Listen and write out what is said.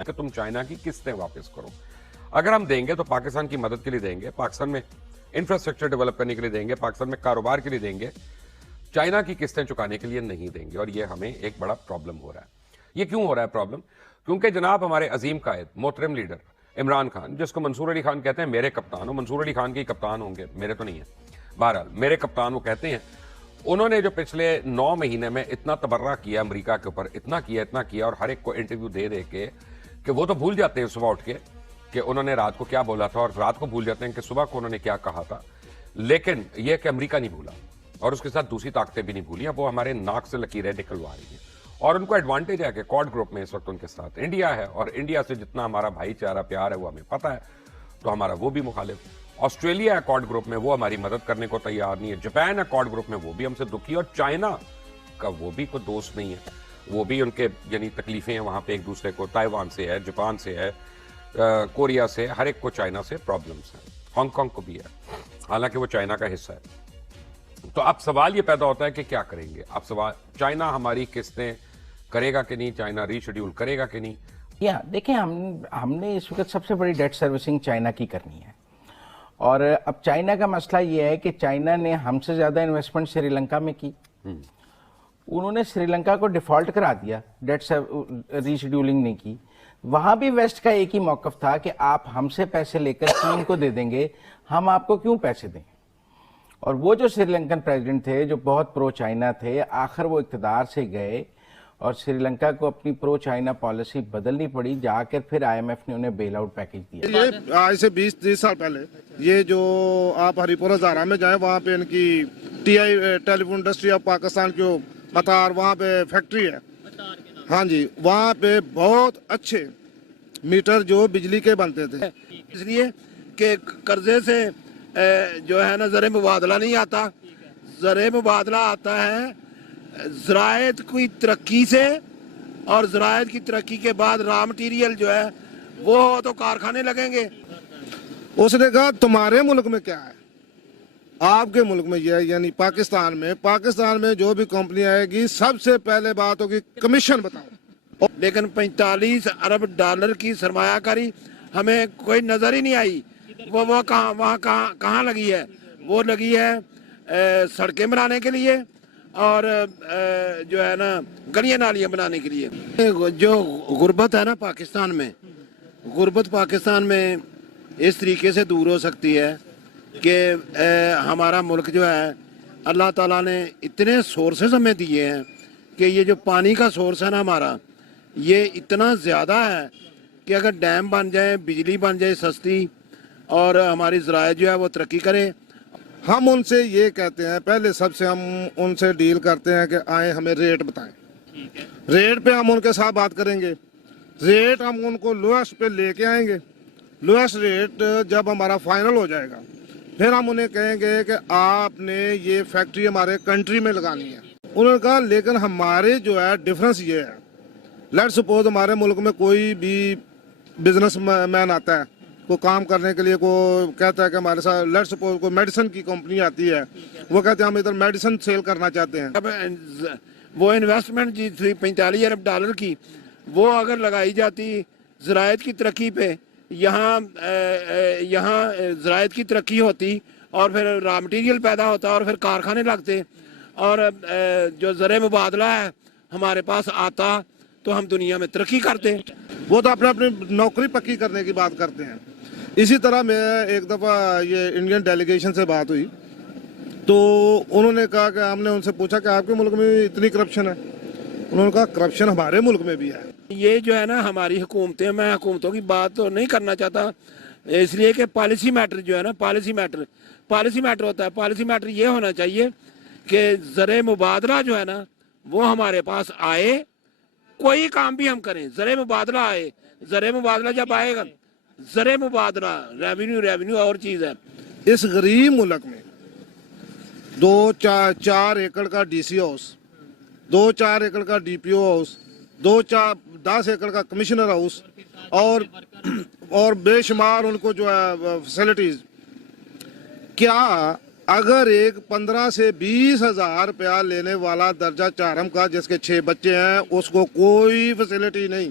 کہ تم چائنا کی قسطیں واپس کرو. اگر ہم دیں گے تو پاکستان کی مدد کے لیے دیں گے, پاکستان میں انفراسٹرکچر ڈیولپ کرنے کے لیے دیں گے, پاکستان میں کاروبار کے لیے دیں گے, چائنا کی قسطیں چکانے کے لیے نہیں دیں گے. اور یہ ہمیں ایک بڑا پرابلم ہو رہا ہے. یہ کیوں ہو رہا ہے پرابلم؟ کیونکہ جناب ہمارے عظیم قائد محترم لیڈر عمران خان, جس کو منصور علی خان کہتے ہیں میرے کپتان, وہ منصور علی خان کے کپتان ہوں گے, میرے تو نہیں ہیں, بہرحال میرے کپتان وہ کہتے ہیں, انہوں نے جو پچھلے 9 مہینے میں اتنا تبرہ کیا امریکہ کے اوپر, اتنا کیا اور ہر ایک کو انٹرویو دے دے کے کہ وہ تو بھول جاتے ہیں صبح اٹھ کے کہ انہوں نے رات کو کیا بولا تھا, اور رات کو بھول جاتے ہیں کہ صبح کو انہوں نے کیا کہا تھا. لیکن یہ کہ امریکہ نہیں بھولا, اور اس کے ساتھ دوسری طاقتیں بھی نہیں بھولی, وہ ہمارے ناک سے لکیریں نکلوا رہی ہیں. اور ان کو ایڈوانٹیج ہے کہ کوڈ گروپ میں اس وقت ان کے ساتھ انڈیا ہے, اور انڈیا سے جتنا ہمارا بھائی چارہ پیار ہے وہ ہمیں پتہ ہے, تو ہمارا وہ بھی مخالف. آسٹریلیا ہے کوڈ گروپ میں, وہ ہماری مدد کرنے کو تیار نہیں ہے. جاپان ہے کوڈ گروپ میں, وہ بھی ہم سے دکھی, اور چائنا کا وہ بھی کوئی دوست نہیں ہے, وہ بھی ان کے یعنی تکلیفیں ہیں وہاں پہ ایک دوسرے کو. تائیوان سے ہے, جاپان سے ہے, کوریا سے, ہر ایک کو چائنا سے پرابلمس ہیں. ہانگ کانگ کو بھی ہے, حالانکہ وہ چائنا کا حصہ ہے. تو اب سوال یہ پیدا ہوتا ہے کہ کیا کریں گے. اب سوال, چائنا ہماری قسطیں کرے گا کہ نہیں, چائنا ری شیڈیول کرے گا کہ نہیں. دیکھیں ہم نے اس وقت سب سے بڑی ڈیٹ سروسنگ چائنا کی کرنی ہے, اور اب چائنا کا مسئلہ یہ ہے کہ چائنا نے ہم سے زیادہ انویسٹمنٹ سری لنکا میں کی. انہوں نے سری لنکا کو ڈیفالٹ کرا دیا, ڈیٹ ری شیڈیولنگ نہیں کی. وہاں بھی ویسٹ کا ایک ہی موقف تھا کہ آپ ہم سے پیسے لے کر چین کو دے دیں گے, ہم آپ کو کیوں پیسے دیں. اور وہ جو سری لنکن پریزیڈنٹ تھے جو بہت پرو چائنا تھے, آخر وہ اقتدار سے گئے اور سری لنکا کو اپنی پرو چائنا پالیسی بدلنی پڑی. جا کر پھر آئی ایم ایف نے انہیں بیل آؤٹ پیکج دیا. یہ آج سے 20-30 سال پہلے یہ جو آپ ہری پورہ زارا میں جائیں, وہاں پہ ان کی T I telephone industry of Pakistan کی قطار, وہاں پہ فیکٹری ہے. ہاں جی, وہاں پہ بہت اچھے میٹر جو بجلی کے بنتے تھے, اس لیے کہ قرضے سے جو ہے نا زر مبادلہ نہیں آتا. زر مبادلہ آتا ہے زراعت کی ترقی سے, اور زراعت کی ترقی کے بعد را مٹیریل جو ہے وہ تو کارخانے لگیں گے. اس نے کہا تمہارے ملک میں کیا ہے, آپ کے ملک میں یہ ہے, یعنی پاکستان میں جو بھی کمپنی آئے گی سب سے پہلے بات ہوگی کمیشن بتاؤ. لیکن 45 ارب ڈالر کی سرمایہ کاری ہمیں کوئی نظر ہی نہیں آئی. وہ وہاں کہاں لگی ہے؟ وہ لگی ہے سڑکیں بنانے کے لیے, اور جو ہے نا گلیاں نالیاں بنانے کے لیے. جو غربت ہے نا پاکستان میں, غربت پاکستان میں اس طریقے سے دور ہو سکتی ہے کہ ہمارا ملک جو ہے اللہ تعالیٰ نے اتنے سورسز ہمیں دیے ہیں کہ یہ جو پانی کا سورس ہے نا ہمارا, یہ اتنا زیادہ ہے کہ اگر ڈیم بن جائے, بجلی بن جائے سستی, اور ہماری زراعت جو ہے وہ ترقی کرے. ہم ان سے یہ کہتے ہیں, پہلے سب سے ہم ان سے ڈیل کرتے ہیں کہ آئیں ہمیں ریٹ بتائیں. ریٹ پہ ہم ان کے ساتھ بات کریں گے, ریٹ ہم ان کو لوئسٹ پہ لے کے آئیں گے. لوئسٹ ریٹ جب ہمارا فائنل ہو جائے گا, پھر ہم انہیں کہیں گے کہ آپ نے یہ فیکٹری ہمارے کنٹری میں لگانی ہے. انہوں نے کہا لیکن ہمارے جو ہے ڈفرینس یہ ہے, لیٹ سپوز ہمارے ملک میں کوئی بھی بزنس مین آتا ہے کو کام کرنے کے لیے, کو کہتا ہے کہ ہمارے ساتھ لیٹ سپوز کوئی میڈیسن کی کمپنی آتی ہے, وہ کہتے ہیں ہم ادھر میڈیسن سیل کرنا چاہتے ہیں. اب وہ انویسٹمنٹ جی تھی 45 ارب ڈالر کی, وہ اگر لگائی جاتی زراعت کی ترقی پہ, یہاں زراعت کی ترقی ہوتی, اور پھر را مٹیریل پیدا ہوتا, اور پھر کارخانے لگتے, اور جو زر مبادلہ ہے ہمارے پاس آتا, تو ہم دنیا میں ترقی کرتے. وہ تو اپنی نوکری پکی کرنے کی بات کرتے ہیں. اسی طرح میں ایک دفعہ یہ انڈین ڈیلیگیشن سے بات ہوئی, تو انہوں نے کہا کہ ہم نے ان سے پوچھا کہ آپ کے ملک میں اتنی کرپشن ہے. انہوں نے کہا کرپشن ہمارے ملک میں بھی ہے. یہ جو ہے نا ہماری حکومتیں, میں حکومتوں کی بات تو نہیں کرنا چاہتا, اس لیے کہ پالیسی میٹر جو ہے نا, پالیسی میٹر ہوتا ہے. پالیسی میٹر یہ ہونا چاہیے کہ زر مبادلہ جو ہے نا وہ ہمارے پاس آئے, کوئی کام بھی ہم کریں زر مبادلہ آئے. زر مبادلہ جب آئے گا, زر مبادلہ ریونیو اور چیز ہے. اس غریب ملک میں 2-4 ایکڑ کا ڈی سی ہاؤس, 2-4 ایکڑ کا ڈی پی او ہاؤس, 10 ایکڑ کا کمشنر ہاؤس, اور بے شمار ان کو جو ہے فیسلٹیز. کیا اگر ایک 15 سے 20 ہزار روپیہ لینے والا درجہ چارم کا جس کے 6 بچے ہیں, اس کو کوئی فیسلٹی نہیں,